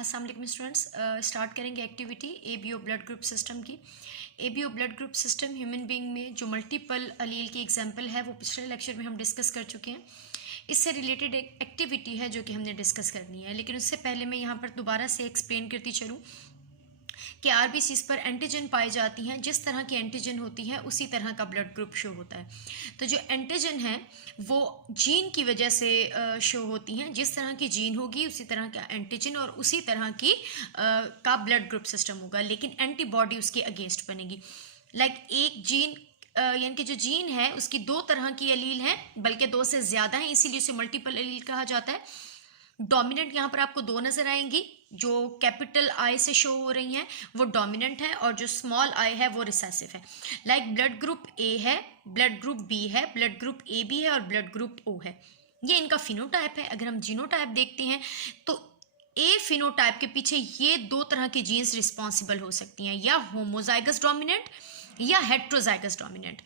अस्सलाम वालेकुम students. Start करेंगे activity ABO blood group system की। ABO blood group system human being में जो मल्टीपल अलील की एग्जांपल है वो पिछले लेक्चर में हम डिस्कस कर चुके हैं। इससे रिलेटेड एक एक्टिविटी है जो कि हमने डिस्कस करनी है, लेकिन उससे पहले मैं यहाँ पर दोबारा से एक्सप्लेन करती चलूँ कि आरबीसीज पर एंटीजन पाई जाती हैं। जिस तरह की एंटीजन होती है उसी तरह का ब्लड ग्रुप शो होता है। तो जो एंटीजन है वो जीन की वजह से शो होती हैं। जिस तरह की जीन होगी उसी तरह का एंटीजन और उसी तरह की का ब्लड ग्रुप सिस्टम होगा, लेकिन एंटीबॉडी उसके अगेंस्ट बनेगी। एक जीन यानी कि जो जीन है उसकी दो तरह की एलील हैं, बल्कि दो से ज़्यादा हैं, इसीलिए उसे मल्टीपल एलील कहा जाता है। डोमिनेंट यहाँ पर आपको दो नजर आएंगी, जो कैपिटल आई से शो हो रही हैं वो डोमिनेंट है और जो स्मॉल आई है वो रिसेसिव है। ब्लड ग्रुप ए है, ब्लड ग्रुप बी है, ब्लड ग्रुप ए बी है और ब्लड ग्रुप ओ है। ये इनका फिनोटाइप है। अगर हम जीनोटाइप देखते हैं तो ए फिनोटाइप के पीछे ये दो तरह की जीन्स रिस्पॉन्सिबल हो सकती हैं, या होमोजाइगस डोमिनेंट या हेट्रोजाइगस डोमिनेंट।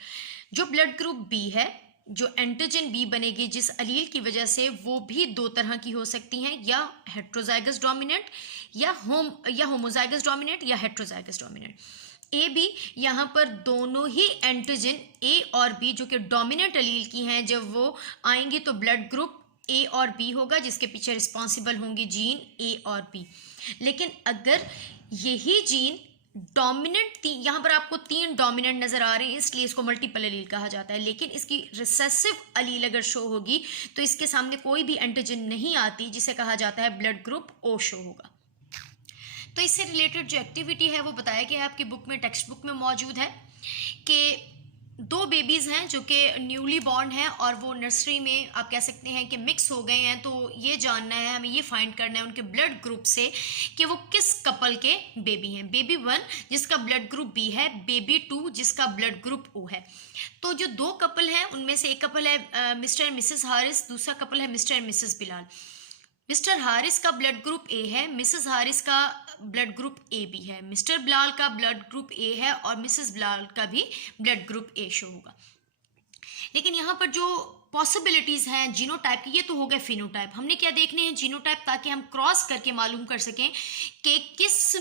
जो ब्लड ग्रुप बी है, जो एंटीजन बी बनेगी जिस अलील की वजह से, वो भी दो तरह की हो सकती हैं, या हेट्रोजाइगस डोमिनेंट या होमोजाइगस डोमिनेंट या हेट्रोजाइगस डोमिनेंट। ए बी यहाँ पर दोनों ही एंटीजन ए और बी जो कि डोमिनेंट अलील की हैं, जब वो आएंगी तो ब्लड ग्रुप ए और बी होगा, जिसके पीछे रिस्पॉन्सिबल होंगी जीन ए और बी। लेकिन अगर यही जीन डोमिनेंट, यहाँ पर आपको तीन डोमिनेंट नजर आ रहे हैं इसलिए इसको मल्टीपल अलील कहा जाता है, लेकिन इसकी रिसेसिव अलील अगर शो होगी तो इसके सामने कोई भी एंटीजन नहीं आती, जिसे कहा जाता है ब्लड ग्रुप ओ शो होगा। तो इससे रिलेटेड जो एक्टिविटी है वो बताया गया है आपकी बुक में, टेक्स्ट बुक में मौजूद है कि दो बेबीज़ हैं जो कि न्यूली बॉर्न हैं और वो नर्सरी में आप कह सकते हैं कि मिक्स हो गए हैं। तो ये जानना है, हमें ये फाइंड करना है उनके ब्लड ग्रुप से कि वो किस कपल के बेबी हैं। बेबी 1 जिसका ब्लड ग्रुप बी है, बेबी 2 जिसका ब्लड ग्रुप ओ है। तो जो दो कपल हैं उनमें से एक कपल है मिस्टर एंड मिसेस हारिस, दूसरा कपल है mister and Mrs Bilal. Mister Haris का ब्लड ग्रुप ए है, मिसेस हारिस का ब्लड ग्रुप ए बी है, मिस्टर बिलाल का ब्लड ग्रुप ए है और मिसेस बिलाल का भी ब्लड ग्रुप ए शो होगा। लेकिन यहाँ पर जो पॉसिबिलिटीज हैं जीनोटाइप की, ये तो हो गए फिनोटाइप। हमने क्या देखने हैं जीनोटाइप, ताकि हम क्रॉस करके मालूम कर सकें कि किस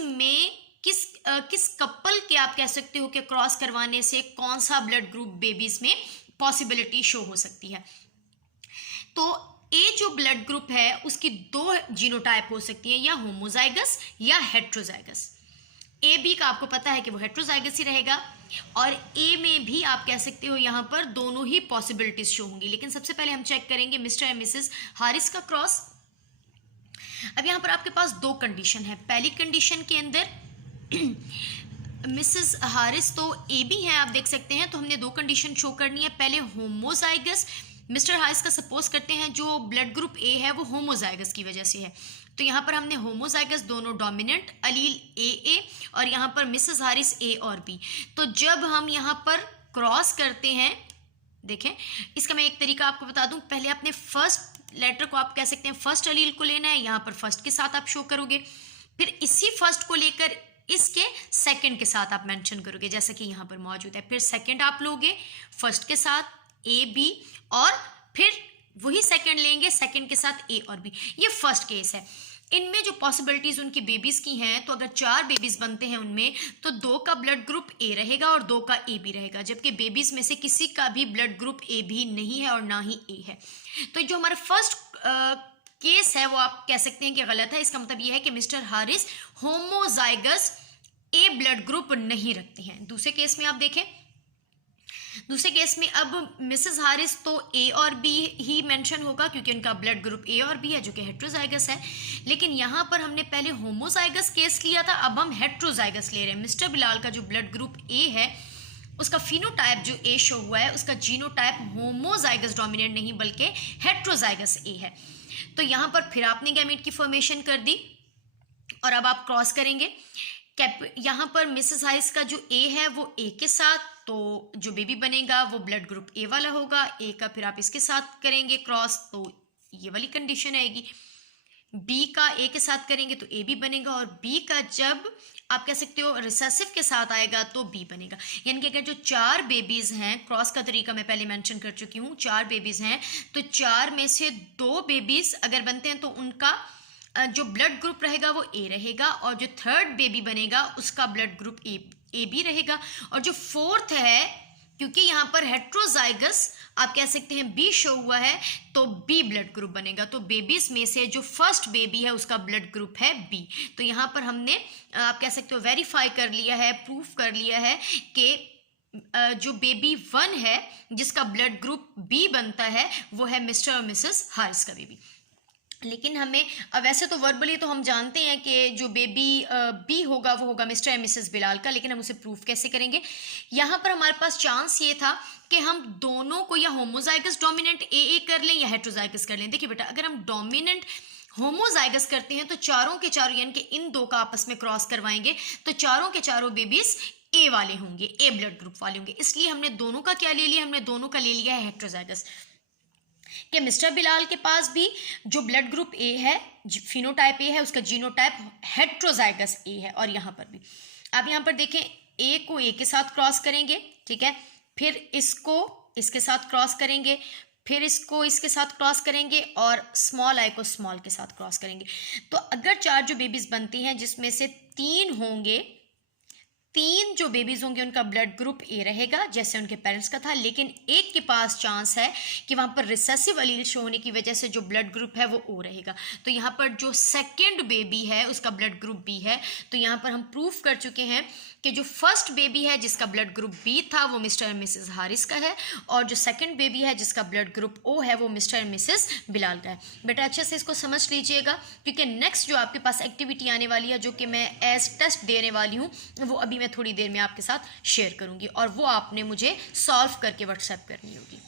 कपल के आप कह सकते हो कि क्रॉस करवाने से कौन सा ब्लड ग्रुप बेबीज में पॉसिबिलिटी शो हो सकती है। तो ए जो ब्लड ग्रुप है उसकी दो जीनोटाइप हो सकती है, या होमोजाइगस या हेट्रोजाइगस। ए बी का आपको पता है कि वो हेट्रोजाइगस ही रहेगा, और ए में भी आप कह सकते हो यहाँ पर दोनों ही पॉसिबिलिटीज शो होंगी। लेकिन सबसे पहले हम चेक करेंगे मिस्टर एंड मिसेस हारिस का क्रॉस। अब यहाँ पर आपके पास दो कंडीशन है। पहली कंडीशन के अंदर मिसेस हारिस तो ए बी है, आप देख सकते हैं, तो हमने दो कंडीशन शो करनी है। पहले होमोजाइगस, मिस्टर हारिस का सपोज करते हैं जो ब्लड ग्रुप ए है वो होमोजाइगस की वजह से है, तो यहाँ पर हमने होमोजाइगस दोनों डोमिनेंट अलील ए और यहाँ पर मिसेस हारिस ए और बी। तो जब हम यहाँ पर क्रॉस करते हैं, देखें इसका मैं एक तरीका आपको बता दूं, पहले अपने फर्स्ट लेटर को आप कह सकते हैं फर्स्ट अलील को लेना है, यहाँ पर फर्स्ट के साथ आप शो करोगे, फिर इसी फर्स्ट को लेकर इसके सेकंड के साथ आप मेंशन करोगे, जैसा कि यहाँ पर मौजूद है। फिर सेकंड आप लोगे फर्स्ट के साथ ए बी, और फिर वही सेकंड लेंगे सेकंड के साथ ए और बी। ये फर्स्ट केस है। इनमें जो पॉसिबिलिटीज उनकी बेबीज की हैं, तो अगर 4 बेबीज बनते हैं उनमें तो 2 का ब्लड ग्रुप ए रहेगा और 2 का ए बी रहेगा, जबकि बेबीज में से किसी का भी ब्लड ग्रुप ए भी नहीं है और ना ही ए है। तो जो हमारा फर्स्ट केस है वो आप कह सकते हैं कि गलत है। इसका मतलब यह है कि मिस्टर हारिस होमोजाइगस ए ब्लड ग्रुप नहीं रखते हैं। दूसरे केस में आप देखें, दूसरे केस में अब मिसेस हारिस तो ए और बी ही मेंशन होगा क्योंकि उनका ब्लड ग्रुप ए और बी है जो कि हेट्रोजाइगस है। लेकिन यहाँ पर हमने पहले होमोजाइगस केस लिया था, अब हम हेट्रोजाइगस ले रहे हैं। मिस्टर बिलाल का जो ब्लड ग्रुप ए है उसका फिनोटाइप जो ए शो हुआ है उसका जीनोटाइप होमोजाइगस डोमिनेंट नहीं बल्कि हेट्रोजाइगस ए है। तो यहाँ पर फिर आपने गैमेट की फॉर्मेशन कर दी और अब आप क्रॉस करेंगे। यहाँ पर मिसेस हारिस का जो ए है वो ए के साथ, तो जो बेबी बनेगा वो ब्लड ग्रुप ए वाला होगा। ए का फिर आप इसके साथ करेंगे क्रॉस, तो ये वाली कंडीशन आएगी। बी का ए के साथ करेंगे तो ए बी बनेगा, और बी का जब आप कह सकते हो रिसेसिव के साथ आएगा तो बी बनेगा। यानी कि अगर जो 4 बेबीज हैं, क्रॉस का तरीका मैं पहले मेंशन कर चुकी हूँ, 4 बेबीज हैं तो 4 में से 2 बेबीज अगर बनते हैं तो उनका जो ब्लड ग्रुप रहेगा वो ए रहेगा, और जो थर्ड बेबी बनेगा उसका ब्लड ग्रुप ए बी रहेगा, और जो फोर्थ है, क्योंकि यहाँ पर हेट्रोजाइगस आप कह सकते हैं बी शो हुआ है, तो बी ब्लड ग्रुप बनेगा। तो बेबीज में से जो फर्स्ट बेबी है उसका ब्लड ग्रुप है बी। तो यहाँ पर हमने आप कह सकते हो वेरीफाई कर लिया है, प्रूफ कर लिया है कि जो बेबी 1 है जिसका ब्लड ग्रुप बी बनता है वो है मिस्टर और मिसेस हारिस का बेबी। लेकिन हमें वैसे तो वर्बली तो हम जानते हैं कि जो बेबी बी होगा वो होगा मिस्टर एंड मिसेस बिलाल का, लेकिन हम उसे प्रूफ कैसे करेंगे? यहाँ पर हमारे पास चांस ये था कि हम दोनों को या होमोजाइगस डोमिनेंट ए कर लें या हेट्रोजाइगस कर लें। देखिए बेटा, अगर हम डोमिनेंट होमोजाइगस करते हैं तो चारों के चारों यानी कि इन दो का आपस में क्रॉस करवाएंगे तो चारों के चारों बेबीज ए वाले होंगे, ए ब्लड ग्रुप वाले होंगे। इसलिए हमने दोनों का क्या ले लिया? हमने दोनों का ले लिया है हेट्रोजाइगस। कि मिस्टर बिलाल के पास भी जो ब्लड ग्रुप ए है, फिनोटाइप ए है, उसका जीनोटाइप हेट्रोजाइगस ए है, और यहाँ पर भी आप यहाँ पर देखें ए को ए के साथ क्रॉस करेंगे, ठीक है, फिर इसको इसके साथ क्रॉस करेंगे, फिर इसको इसके साथ क्रॉस करेंगे, और स्मॉल आई को स्मॉल के साथ क्रॉस करेंगे। तो अगर 4 जो बेबीज बनती हैं जिसमें से 3 होंगे, 3 जो बेबीज होंगे उनका ब्लड ग्रुप ए रहेगा जैसे उनके पेरेंट्स का था, लेकिन एक के पास चांस है कि वहाँ पर रिसेसिव अलील शो होने की वजह से जो ब्लड ग्रुप है वो ओ रहेगा। तो यहाँ पर जो सेकंड बेबी है उसका ब्लड ग्रुप बी है। तो यहाँ पर हम प्रूफ कर चुके हैं कि जो फर्स्ट बेबी है जिसका ब्लड ग्रुप बी था वो मिस्टर एंड मिसेस हारिस का है, और जो सेकंड बेबी है जिसका ब्लड ग्रुप ओ है वो मिस्टर एंड मिसेस बिलाल का है। बेटा अच्छे से इसको समझ लीजिएगा, क्योंकि नेक्स्ट जो आपके पास एक्टिविटी आने वाली है जो कि मैं एज टेस्ट देने वाली हूँ वो अभी मैं थोड़ी देर में आपके साथ शेयर करूँगी, और वो आपने मुझे सॉल्व करके व्हाट्सएप करनी होगी।